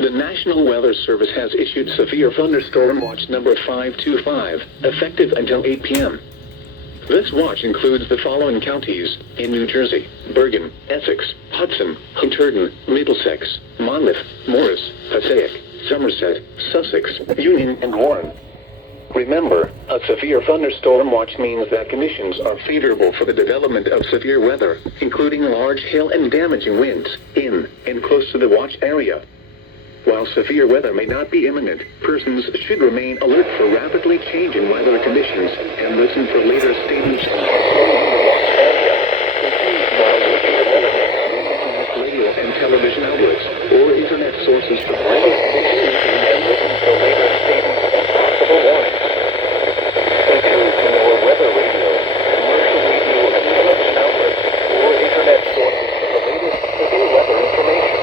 The National Weather Service has issued severe thunderstorm watch number 525, effective until 8 p.m. This watch includes the following counties in New Jersey: Bergen, Essex, Hudson, Hunterdon, Middlesex, Monmouth, Morris, Passaic, Somerset, Sussex, Union, and Warren. Remember, a severe thunderstorm watch means that conditions are favorable for the development of severe weather, including large hail and damaging winds, in and close to the watch area. While severe weather may not be imminent, persons should remain alert for rapidly changing weather conditions and listen for later statements and radio and television outlets or internet sources for latest and listen for later statements and possible warnings. Or weather radio, commercial radio and television outlets or internet sources for the latest severe weather information.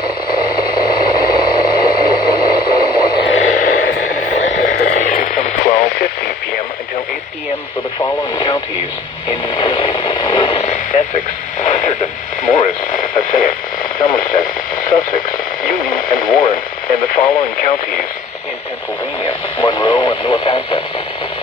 12:50 p.m. until 8 p.m. for the following counties in New Jersey: Essex, Hunterdon, Morris, Passaic, Somerset, Sussex, Union, and Warren, and the following counties in Pennsylvania: Monroe and Northampton.